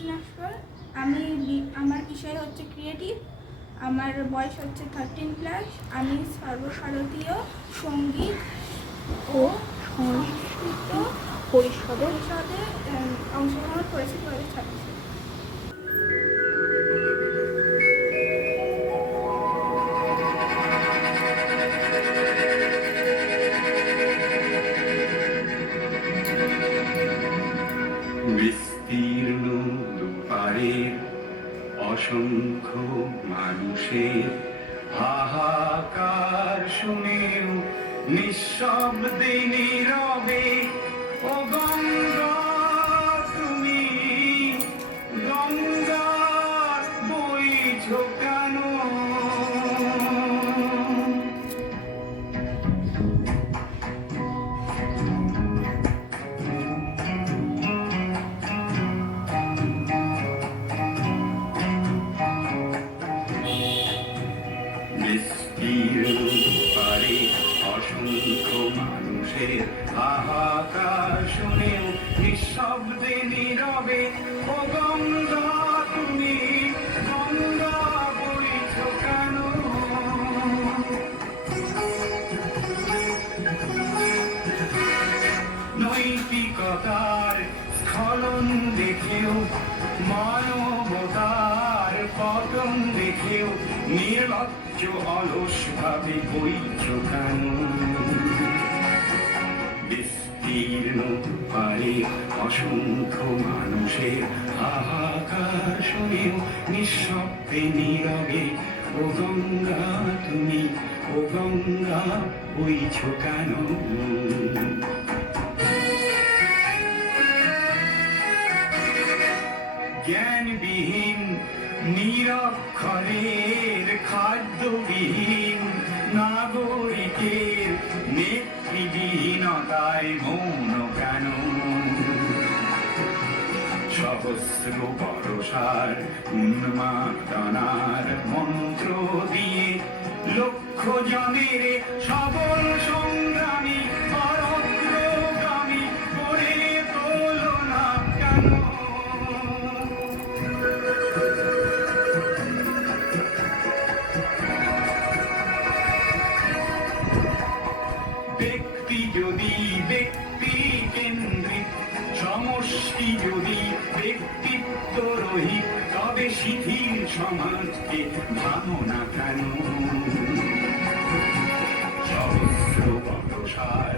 তনুশ্রী নস্কর। আমার বিষয় হচ্ছে ক্রিয়েটিভ। আমার বয়স হচ্ছে 13+। আমি সর্বভারতীয় সঙ্গীত ও সংস্কৃত পরিষদে অংশগ্রহণ করেছি 2026। বিস্তীর্ণ দুপারের অসংখ্য মানুষের হাহাকার শুনেও নিঃশব্দে নীরবে ও গঙ্গা তুমি গঙ্গা বইছ কেন? অসংখ্য মানুষের হাহাকার শুনেও নিঃশব্দে নীরবে ও গঙ্গা তুমি গঙ্গা বইছ কেন? নৈতিকতার স্খলন দেখেও মানবতার পতন দেখেও নির্লজ্জ অলস ভাবে বইছ কেন? বিস্তীর্ণ পারে অসংখ্য মানুষের হাহাকার শুনেও নিঃশব্দে নীরবে ও গঙ্গা তুমি ও গঙ্গা বইছ কেন? জ্ঞানবিহীন নিরক্ষরের খাদ্যবিহীন নাগরিকের নেতৃবিহীনতায় মৌন কেন? সহস্র বরসার উন্মাদনার মন্ত্র দিয়ে লক্ষ জনের সবল সংগ্রামী অগ্রগামী করে তোলো না কেন? ব্যক্তি যদি ব্যক্তি কেন্দ্রিক, সমষ্টি যদি ব্যক্তিত্ব রহিত, তবে শিথিল সমাজকে ভাঙো না কেন? সহস্র বর্ষার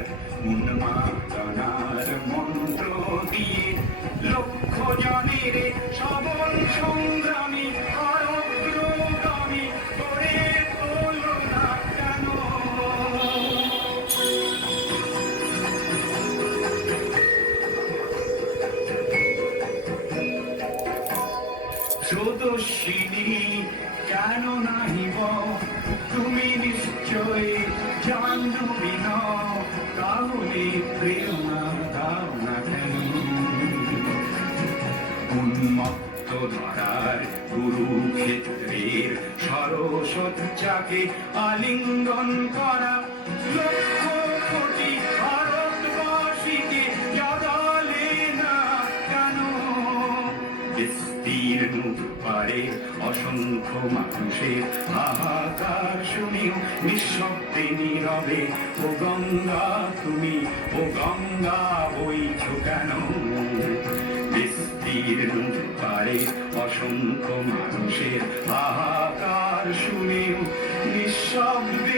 উন্মাদনার মন্ত্র দিয়ে লক্ষ জনের সবল সংগ্রামী অগ্রগামী করে তোলো না কেন? স্রোতস্বিনী কেন নাহিব তুমি নিশ্চয় জাহ্নবী নও, তাহলে প্রেরণা দাও না কেন? উন্মত্ত ধরার কুরুক্ষেত্রের সরসজ্জাকে আলিঙ্গন করা লক্ষ কোটি ভারতবাসীকে জড়ালে না কেন? বিস্তীর্ণ পারে অসংখ্য মানুষের হাহাকার শুনেও নিঃশব্দে নীরবে ও গঙ্গা তুমি ও গঙ্গা বইছ কেন? বিস্তীর্ণ পারে অসংখ্য মানুষের হাহাকার শুনেও নিঃশব্দে